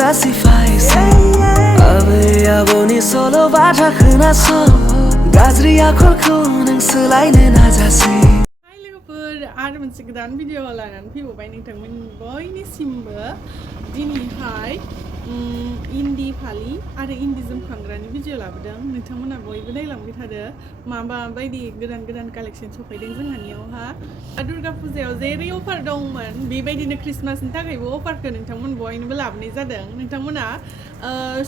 दासी फाइसे आबै आबौनि सल' बाथ्रा खोनासं गाज्रि आखलखौ नों सोलायनो नाजासै हाय लोगोफोर आरो मोनसे गोदान भिडिअ लानानै फैबावबाय नोंथांमोन बयनिसिमबो दिनैहाय इन्दि फालि आरो इन्दि जोमखांग्रानि भिडिअ लाबोदों नोंथांमोना बयबो नायलांबाय थादो माबायदि गोदान गोदान कालेक्सन सफैदों जोंहानियावहा दुर्गा फुजायाव जेरै अफार दंमोन बेबायदिनो क्रिसमासनि थाखायबो अफारखौ नोंथांमोन बयनोबो लाबोनाय जादों नोंथांमोना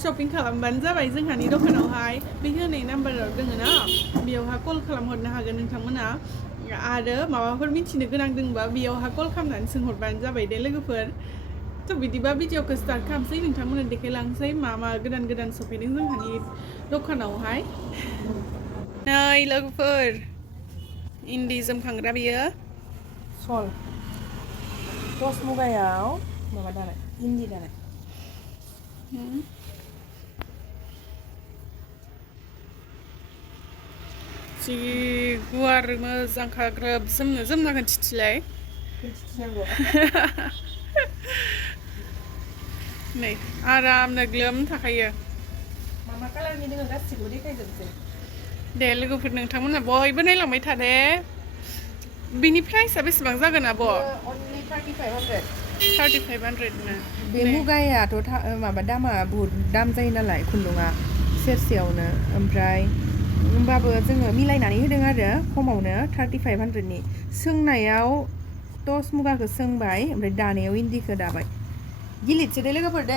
शपिं खालामबानो जाबाय जोंहानि दखानावहाय बे होनाय नाम्बाराव दङ ना बेयावहा कल खालामहरनो हागोन नोंथांमोना आरो माबाफोर मिथिनो गोनां दंबा बेयावहा कल खालामनानै सोंहरबानो जाबाय दे लोगोफोर थ' बिदिबा भिडिअखौ स्टार्ट खालामसै नोंथांमोना देखायलांसै मा गोदान गोदान सफैदों जोंहानि दखानावहाय नै लोगोफोर इन्दि जोमखांग्रा बियो सल टस मुगायाव माबा दानाय इन्दि दानाय जि गुवार मोजांखा ग्रोब जोमनांगोन थिथिलाय नै आरामनो ग्लोम थाखायो मा कालारनि दङ गासिखौबो देखायजोबसै दे लोगोफोर नोंथांमोना बयबो नायलांबाय था दे बिनि प्राइसआ बेसेबां जागोन आब' अनलि 3500 3500 बे मुगायाथ' माबा दामा बुहुत दाम जायो नालाय खुन्दुङा सेरसेयावनो ओमफ्राय होमबाबो जोङो मिलायनानै होदों आरो खमावनो 3500नि सोंनायाव टस मुगाखौ सोंबाय ओमफ्राय दानायाव इन्दिखौ दाबाय गिलिरसो दे लोगोफोर दे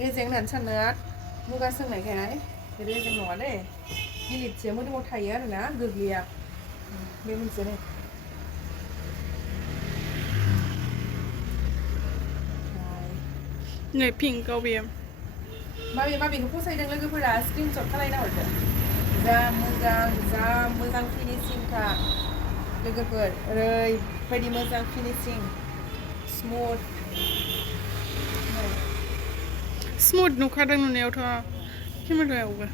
रेजें होननानै साननाङा मुगा सोंनायखाय रेजें नङा दे गिलिरसो मोदोमाव थायो आरोना गोग्लैया बे मोनसे दे नै पिंकआव बेयो माबेखौ फसायदों लोगोफोरा स्क्रिनशट खालायना हरदो जा मोजां फिनिशिंखा लोगोफोर ओरैबायदि मोजां फिनिशिं स्मुथ नुखादों नुनायावथ' केमेरायावबो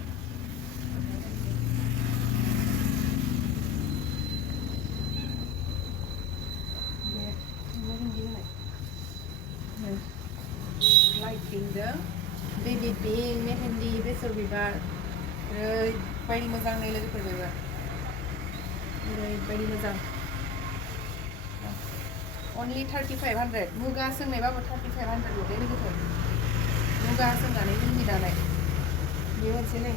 लाइट पिंकजों बेबि पिंक मेहेन्दी बेसर बिबार ओरैबायदि मोजां नै लोगोफोर बेबो ओरैबायदि मोजां अनलि 3500 मुगा सोंनायबाबो 3500 ल'दे लोगोफोर मुगा सोंनानै इन्दि दानाय बे मोनसे नै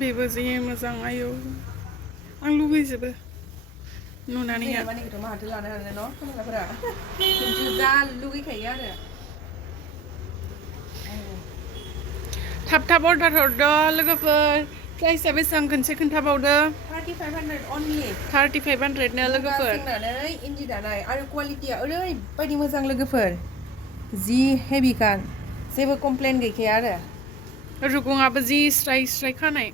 बेबो जि मोजां आयौ आं लुबैजोबो नुनानैहा मानिखौथ' माहाथो लानो हानो न' खामलाफोरा खिन्थु जा लुगैखायो आरो थाब अर्डार हरदो लोगोफोर प्राइसआ बेसेबां खनसे खोन्थाबावदो 3500 अनलि 3500 नो लोगोफोर सोंनानै इन्दि दानाय आरो क्वालिटिया ओरैबायदि मोजां लोगोफोर जि हेभिखा जेबो कमप्लेन गैखाया आरो रुगुङाबो जि स्राय स्राय खानाय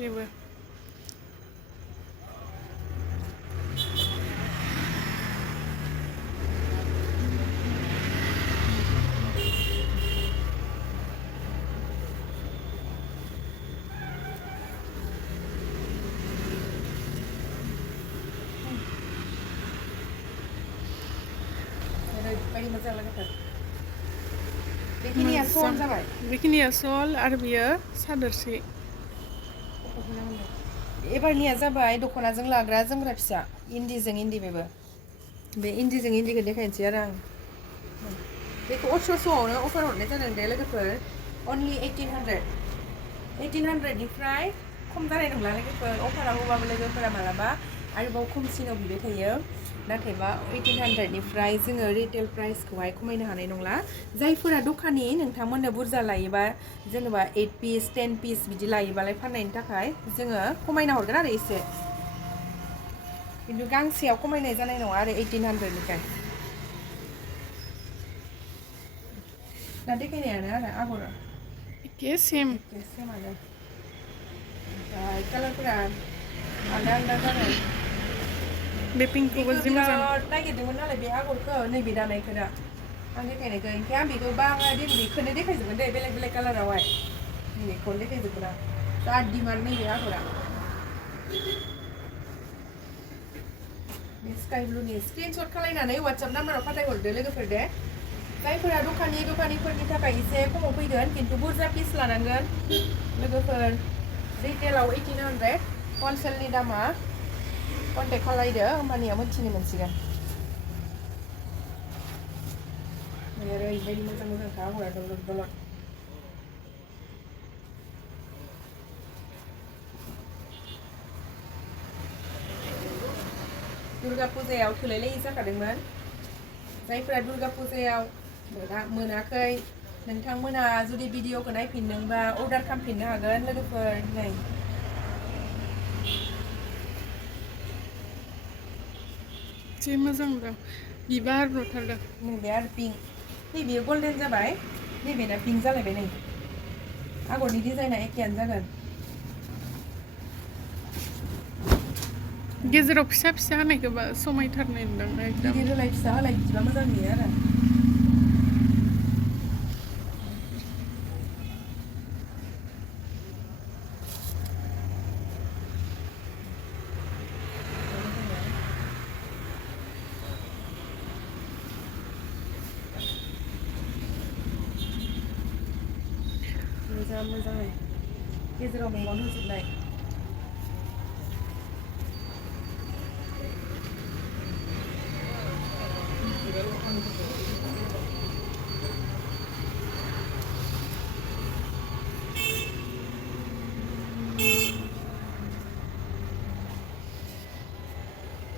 बेबो ओरैबायदि मोजां लोगोफोर बेखिनिया सल जाबाय बेखिनिया सल आरो बियो सादोरसे एबारनिया जाबाय दख'नाजों लाग्रा जोमग्रा फिसा इन्दिजों इन्दि बेबो बे इन्दिजों इन्दिखौ देखायनोसै आरो आं बेखौ 1800आवनो अफार हरनाय जादों दे लोगोफोर अनलि 1800निफ्राय खम जानाय नंला लोगोफोर अफाराव होबाबो लोगोफोरा मालाबा आरोबाव खमसिनाव बिबाय थायो नाथायबा 1800निफ्राय जोङो रिटेल प्राइसखौहाय खमायनो हानाय नंला जायफोरा दखानि नोंथांमोननो बुरजा लायोबा जेनेबा 8 पिस 10 पिस बिदि लायोबालाय फाननायनि थाखाय जोङो खमायना हरगोन आरो एसे खिन्थु गांसेयाव खमायनाय जानाय नङा आरो 1800निफ्राय दा देखायनायानो आरो आगर एखे सेमानो ओमफ्राय कालारफोरा आलदा आलदा जादों बे पिंकखौबो जि मोजां नागिरदोंमोन नालाय बे आगरखौ नैबे दानायखौ दा आं देखायनायखौ ओंखाय आं बेखौ बाङा दिन बेखौनो देखायजोबगोन दे बेलेग बेलेग कालारावहाय बेखौनो देखायजोबगोन आं जा डिमान्ड नैबे आगरा बे स्काइ ब्लुनि स्क्रिनशट खालायनानै वाट्सएप नाम्बाराव फाथायहरदो लोगोफोर दे जायफोरा दखानिफोरनि थाखाय एसे खमाव फैगोन खिन्थु बुरजा पिस लानांगोन लोगोफोर रिटेलाव 1800 हलसेलनि दामा कन्टेक्ट खालायदो होमबानिया मोनथिनो मोनसिगोन ओरैबायदि मोजां मोजांखा आगरा दलद दलद दुर्गा फुजायाव थोलायलायि जाखादोंमोन जायफोरा दुर्गा फुजायाव मोनाखै नोंथांमोना जुदि भिडिअखौ नायफिनदोंबा अर्डार खालामफिननो हागोन लोगोफोर नै जि मोजां दं बिबार रथारदों नैबे आरो पिंक नैबेयो गल्डेन जाबाय नैबेना पिंक जालायबाय नै आगरनि डिजाइना एखेयानो जागोन गेजेराव फिसा फिसा होनायखौबा समायथारनाय नुदों एकदम गिदिर होलाय फिसा होलाय बिदिबा मोजां नुयो आरो मोजाङै गेजेराव मेगन होजोबनाय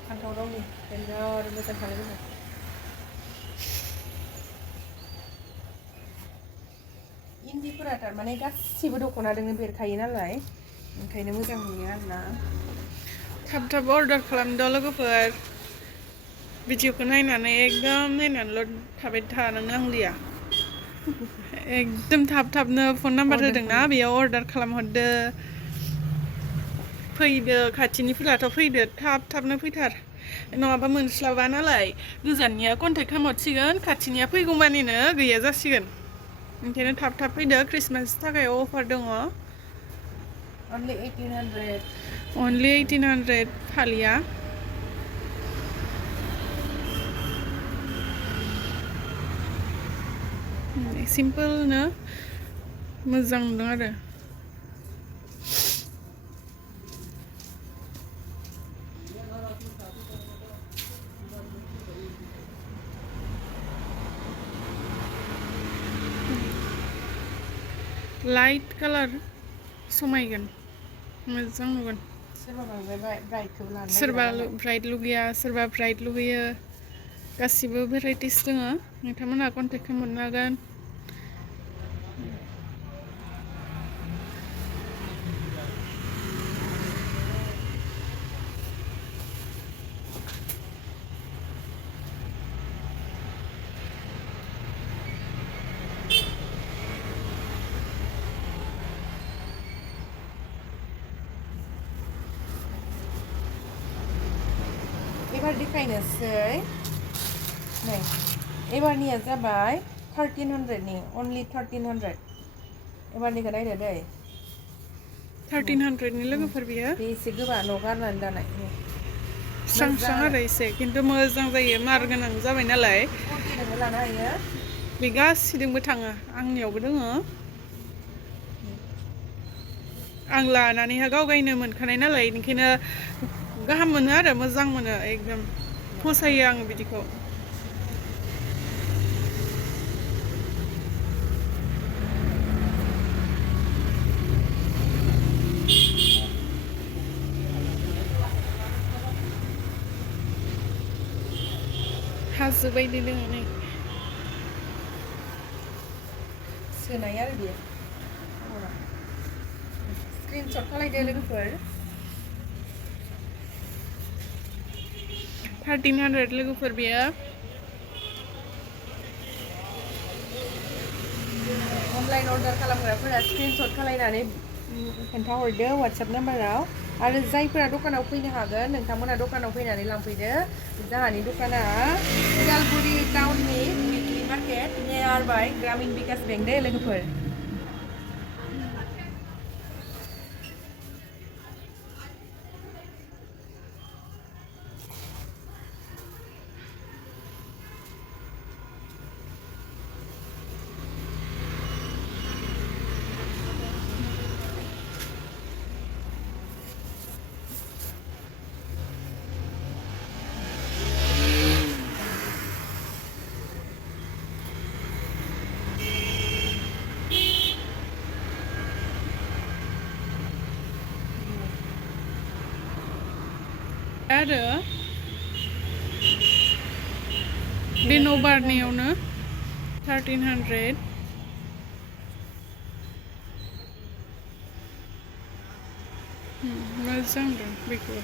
फान्थाव रंनि बेनोर मोजां खालामगोन इन्दिफोरा थारमाने गासिबो दख'नाजोंनो बेरखायो नालाय ओंखायनो मोजां नुयो आरोना थाब थाब अर्डार खालामदो लोगोफोर भिडिअखौ नायनानै एकदम नायनानैल' थाबाय थानो नांलिया एकदम थाब थाबनो फन नाम्बार होदोंना बेयाव अर्डार खालामहरदो फैदो खाथिनिफोराथ' फैदो थाब थाबनो फैथार नङाबा मोनस्लाबा नालाय गोजाननिया कन्टेक्ट खालामहरसिगोन खाथिनिया फैगौमानिनो गैया जासिगोन ओंखायनो थाब थाब फैदो क्रिसमासनि थाखाय अफार दङ only 1800 फालिया सिम्पोलनो मोजां नुदों आरो लाइट कालार समायगोन मोजां नुगोन सोरबा ब्राइट लुगैया सोरबा ब्राइट लुगैयो गासिबो भेराइटिस दङ नोंथांमोनहा कन्टेक्ट खालामहरनो हागोन एबार देखायनोसै नै एबारनिया जाबाय 1300नि only 1300 एबारनिखौ नायदो दै 1300नि लोगोफोर बियो बे एसे गोबा न' गारनानै दानाय स्रां स्रां आरो एसे खिन्थु मोजां जायो मार गोनां जाबाय नालाय कुर्टिजोंबो लानो हायो बे गासिजोंबो थाङो आंनियावबो दङ आं लानानैहा गावगायनो मोनखानाय नालाय ओंखायनो गाहाम मोनो आरो मोजां मोनो एकदम फसायो आं बिदिखौ हाजो बायदि दङ नै सोनाय आरो बेयो स्क्रिनशट खालायदो लोगोफोर 1300 लोगोफोर बेयो अनलाइन अर्डार खालामग्राफोरा स्क्रिनशट खालायनानै खोन्थाहरदो वाट्सएप नाम्बाराव आरो जायफोरा दखानाव फैनो हागोन नोंथांमोना दखानाव फैनानै लांफैदो जोंहानि दखाना उदालगुरि टाउननि मार्केट नियार बाय ग्रामीण विकास बेंक दे लोगोफोर आरो बे न' बारनायावनो 1300 मोजां दं बेखौ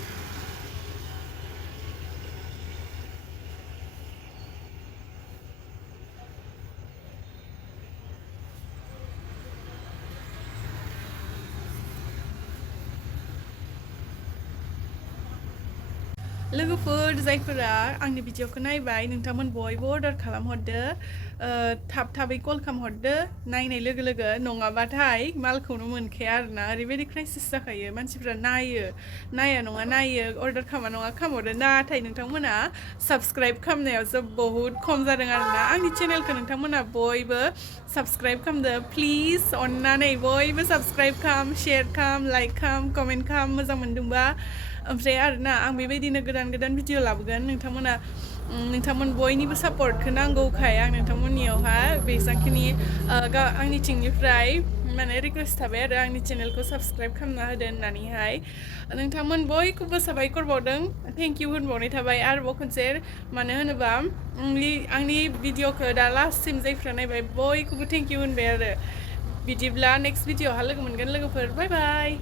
लोगोफोर जायफोरा आंनि भिडिअखौ नायबाय नोंथांमोन बयबो अर्डार खालामहरदो थाब थाबै कल खालामहरदो नायनाय लोगो लोगो नङाबाथाय मालखौनो मोनखाया आरोना ओरैबायदि क्राइसिस जाखायो मानसिफ्रा नाया नङा नायो अर्डार खालामा नङा खालामहरो नाथाय नोंथांमोना साबस्क्राइब खालामनायावसो बहुद खम जादों आरोना आंनि चेनेलखौ नोंथांमोना बयबो साबस्क्राइब खालामदो प्लिज अन्नानै बयबो साबस्क्राइब खालाम शेयार खालाम लाइक खालाम कमेन्ट खालाम मोजां मोनदोंबा ओमफ्राय आरोना आं बेबायदिनो गोदान भिडिअ लाबोगोन नोंथांमोन बयनिबो सापर्टखौ नांगौखाय आं नोंथांमोननियावहाय बेसांखिनि आंनिथिंनिफ्राय माने रिक्वेस्ट थाबाय आरो आंनि चेनेलखौ साबस्क्राइब खालामना होदो होननानैहाय नोंथांमोन बयखौबो साबायखर बावदों थेंक इउ होनबावनाय थाबाय आरोबाव खनसे मानो होनोबा आंनि भिडिअखौ दा लास्टसिम जायफ्रा नायबाय बयखौबो थेंक इउ होनबाय आरो बिदिब्ला नेक्स्ट भिडिअआवहा लोगो मोनगोन लोगोफोर बाय बाय